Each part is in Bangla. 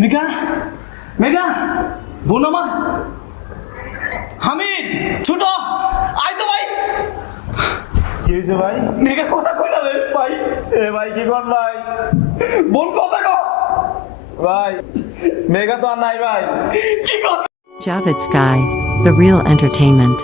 মেঘা মেঘা বোন আমার হামিদ ছোট আয় তো ভাই। কি হয়েছে ভাই? মেঘা কথা কইলা রে ভাই। এ ভাই কি কর ভাই? বোন কথা কও ভাই মেঘা তো আর নাই ভাই। কি কথা? Javed Sky, The Real Entertainment.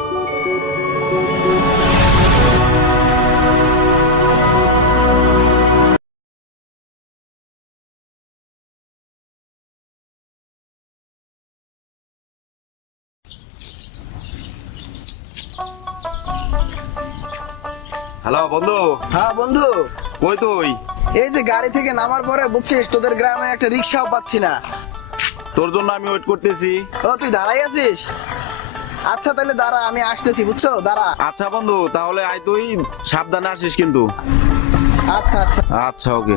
Hello বন্ধু। হ্যাঁ বন্ধু, কই তুই? এই যে গাড়ি থেকে নামার পরে বুঝছিস তোদের গ্রামে একটা রিক্সাও পাচ্ছি না। তোর জন্য আমি ওয়েট করতেছি। ও তুই দাঁড়াই আছিস? আচ্ছা তাহলে দাঁড়া, আমি আসতেছি, বুঝছো? দাঁড়া। আচ্ছা বন্ধু তাহলে আয়, তুই সাবধানে আসিস কিন্তু। আচ্ছা আচ্ছা। আচ্ছা ওকে।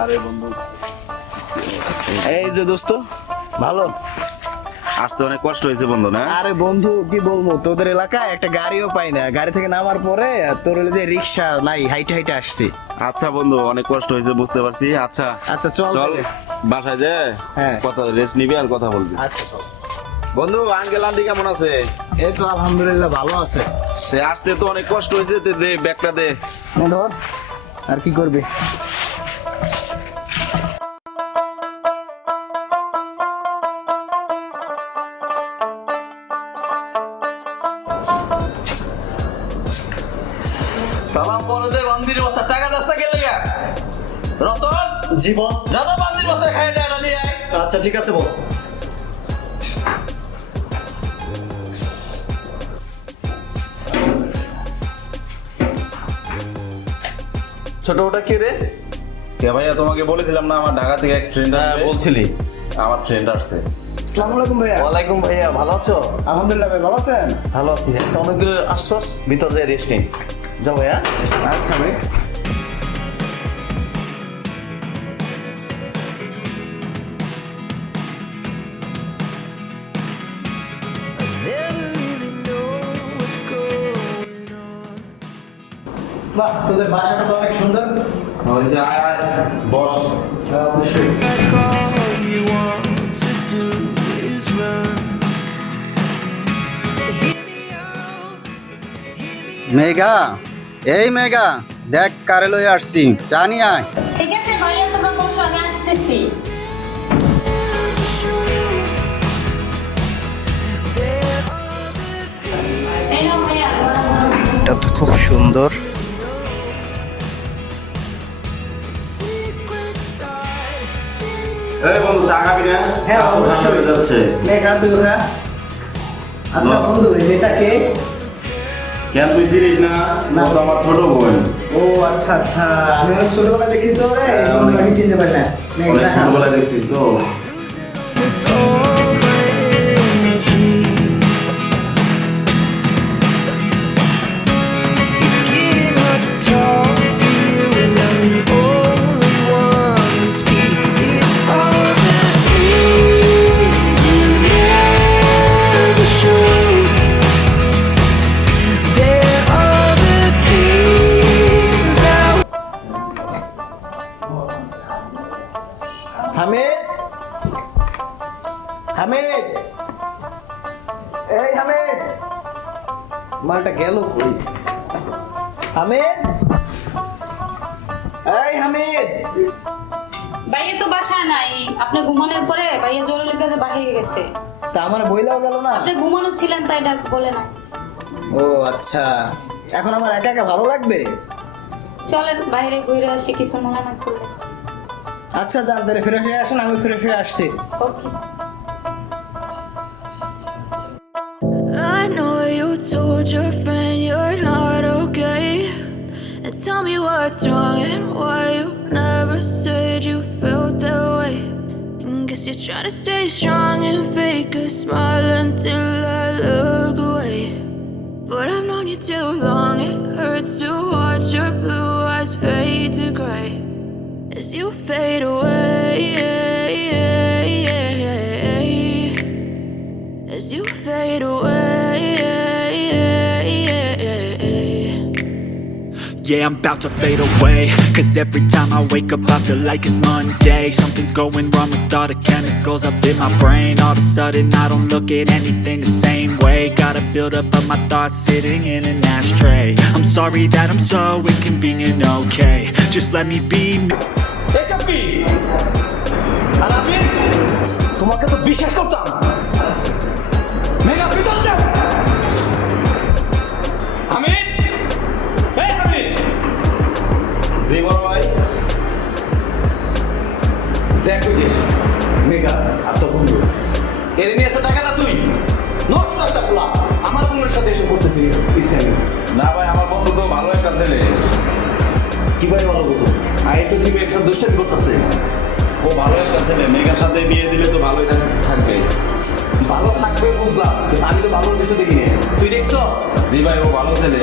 আরে বন্ধু এই যে দোস্ত, ভালো? আসতে অনেক কষ্ট হয়েছে বন্ধু না? আরে বন্ধু কি বলবো, তোদের এলাকায় একটা গাড়িও পাই না। গাড়ি থেকে নামার পরে তোর হলো যে রিক্সা নাই, হাইটে হাইটে আসছি। আচ্ছা বন্ধু অনেক কষ্ট হয়েছে বুঝতে পারছি। আচ্ছা আচ্ছা চল চল তাহলে। বাসায় যে হ্যাঁ। কথা রেস্ট নিবি আর কথা বলবি। আচ্ছা চল। বন্ধু আঙ্কেল আন্টি কেমন আছে? এই তো আলহামদুলিল্লাহ ভালো আছে। সে আসতে তো অনেক কষ্ট হয়েছে, দে ব্যাগটা দে। ধর, আর কি করবি? সালাম বলে দে বান্দির বাচ্চা, টাকা দাস্তা গেলে গা রতন। জি বস। যাদা বান্দির বাচ্চা খাই টাকা নিয়ে আয়। আচ্ছা ঠিক আছে বস। ছোট ওটা কে রে? কে ভাইয়া, তোমাকে বলেছিলাম না আমার ঢাকা থেকে এক ফ্রেন্ড আসবে। বলছিলি। আমার ফ্রেন্ড আসছে। আসসালামু আলাইকুম ভাইয়া। ওয়ালাইকুম ভাইয়া, ভালো আছো? আলহামদুলিল্লাহ ভাই, ভালো আছেন? ভালো আছি। আচ্ছা অনেকগুলো আসছস, ভিতরে রেস্ট নিন। যাও ভাইয়া। আচ্ছা ভাই। বাহ, তোদের বাসাটা তো অনেক সুন্দর। হয়েছে, আয় আয় বস। অবশ্যই। Like all you want to do is run. Hear me out, hear me Megha, এই মেঘা, দেখ কারে লয়ে আসছি, জানি আয়। ঠিক আছে ভাইয়া, তোমরা বসো, আমি আসতেছি। এই নাও ভাইয়া। এটা তো খুব সুন্দর। এই বন্ধু চা খাবি না? হ্যাঁ, কাপড় ঠান্ডা অবশ্যই। হয়ে যাচ্ছে। মেঘা তুই ওরা। আচ্ছা বাহ। বন্ধু, এটা কে? কেন তুই চিনিস না? ও তো আমার ছোট বোন। ও আচ্ছা আচ্ছা, আমি অনেক ছোটবেলায় দেখছি তো রে, হ্যাঁ, অনেক। আমি চিনতে পারি না। অনেক মেঘা। ছোটবেলায় দেখছিস তো। Just all my energy. It's getting hard to talk to you, and I'm the only one who speaks. It's all the things you never show. There are the things I Hamid, Hamid, এই হামিদ, মালটা গেল কই? হামিদ, এই হামিদ। ভাইয়া তো বাসায় নাই, আপনি ঘুমানোর পরে ভাইয়া জরুরি কাজে বাইরে গেছে। তা আমার বইলাও গেল না। আপনি ঘুমানো ছিলেন তাই ডাক বলে না। ও আচ্ছা, এখন আমার একা একা ভালো লাগবে? চলেন বাইরে ঘুরে আসি, কিছু মনে না করলে। আচ্ছা যান, তাহলে ফ্রেশ হয়ে আসেন, আমি ফ্রেশ হয়ে আসছি। ওকে। I know you told your friend you're not okay. And tell me what's wrong and why you never said you felt that way. And guess you're trying to stay strong and fake a smile until I look away. But I've known you too long, it hurts to watch your blue eyes fade to gray as you fade away. As you fade away. yeah, I'm about to fade away. Cause every time I wake up I feel like it's Monday. Something's going wrong with all the chemicals up in my brain. All of a sudden I don't look at anything the same way. Gotta build up of my thoughts sitting in an ashtray. I'm sorry that I'm so inconvenient, okay. Just let me be me. এসব কি আর আমি তোমাকে তো বিশ্বাস করতাম মেঘা ভিতর যাও আমি জি বড় ভাই। দেখ বুঝি মেঘা আর তো বন্ধু এর নিয়ে এত টাকা না তুই নষ্ট একটা পোলা আমার বোনের সাথে এসে করতেছি ইচ্ছা নেই না ভাই, আমার বন্ধু তো ভালো একটা ছেলে। কি ভাই ভালো বুঝো আই তো তুমি একসাথে দুষ্টামি করতেছে ও ভালো একটা ছেলে, মেঘার সাথে বিয়ে দিলে তো ভালোই থাকবে। ভালো থাকবে বুঝলাম কিন্তু আমি তো ভালো কিছু দেখিনি তুই দেখছস জি ভাই, ও ভালো ছেলে।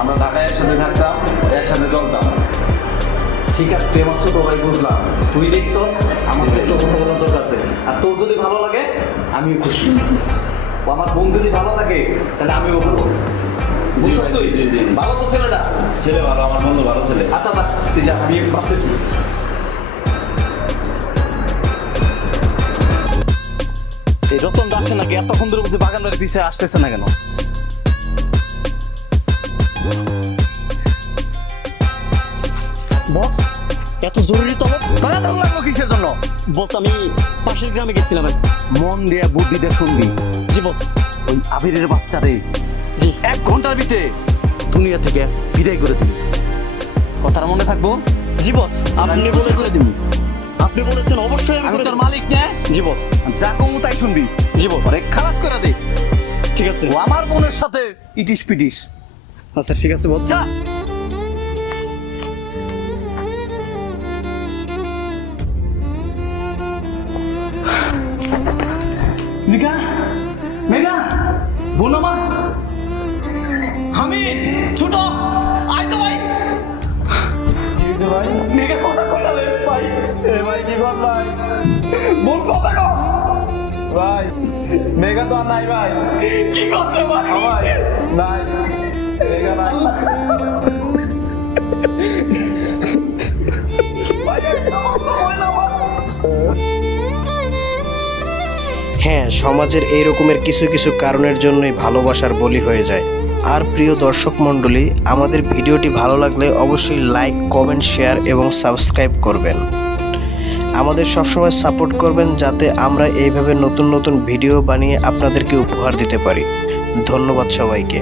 আমরা ঢাকায় একসাথে থাকতাম, একসাথে চলতাম। ঠিক আছে তুই আমার ছোট ভাই বুঝলাম তুই দেখছস আমার তো একটু কথা বলার দরকার আছে আর তোর যদি ভালো লাগে আমিও খুশি ও আমার বোন যদি ভালো থাকে তাহলে আমিও ভালো বুঝছস তুই জি, জি। ভালো তো ছেলেটা ছেলে ভালো, আমার বন্ধু ভালো ছেলে। আচ্ছা না তুই যা আমি একটু ভাবতেছি এই রতন আসে নাকি এতক্ষণ ধরে বুঝি বাগান বাড়ির পিছিয়ে আসতেছে না কেন বস এত জরুরি তলব তাড়াতাড়ি লাগলো কিসের জন্য বস আমি পাশের গ্রামে গেছিলাম মন দিয়ে বুদ্ধি দিয়ে শুনবি জি বস ওই আবিরের বাচ্চারে জি 1 ঘন্টার ভিতরে দুনিয়া থেকে বিদায় করে দিবি কথাটা মনে থাকবো জি বস আপনি বলেছেন দিবি আপনি বলেছেন অবশ্যই আমি তোর মালিক না জি বস যা কমু তাই শুনবি জি বস আরে খালাস করে দে ঠিক আছে ও আমার বোনের সাথে ইটিস পিটিস আচ্ছা ঠিক আছে বস যা মেঘা মেঘা বোন আমার হামিদ ছোট আয় তো ভাই কি হয়েছে ভাই মেঘা কথা কইলা রে ভাই এ ভাই কি বল ভাই বোন কথা কও ভাই মেঘা তো আর নাই ভাই কি করছ ভাই ভাই নাই মেঘা নাই ভাই হ্যাঁ, সমাজের এই রকমের কিছু কিছু কারণের জন্যই ভালোবাসার বলি হয়ে যায়। আর প্রিয় দর্শক মণ্ডলী, আমাদের ভিডিওটি ভালো লাগলে অবশ্যই লাইক, কমেন্ট, শেয়ার এবং সাবস্ক্রাইব করবেন। আমাদের সবসময় সাপোর্ট করবেন যাতে আমরা এইভাবে নতুন নতুন ভিডিও বানিয়ে আপনাদেরকে উপহার দিতে পারি। ধন্যবাদ সবাইকে।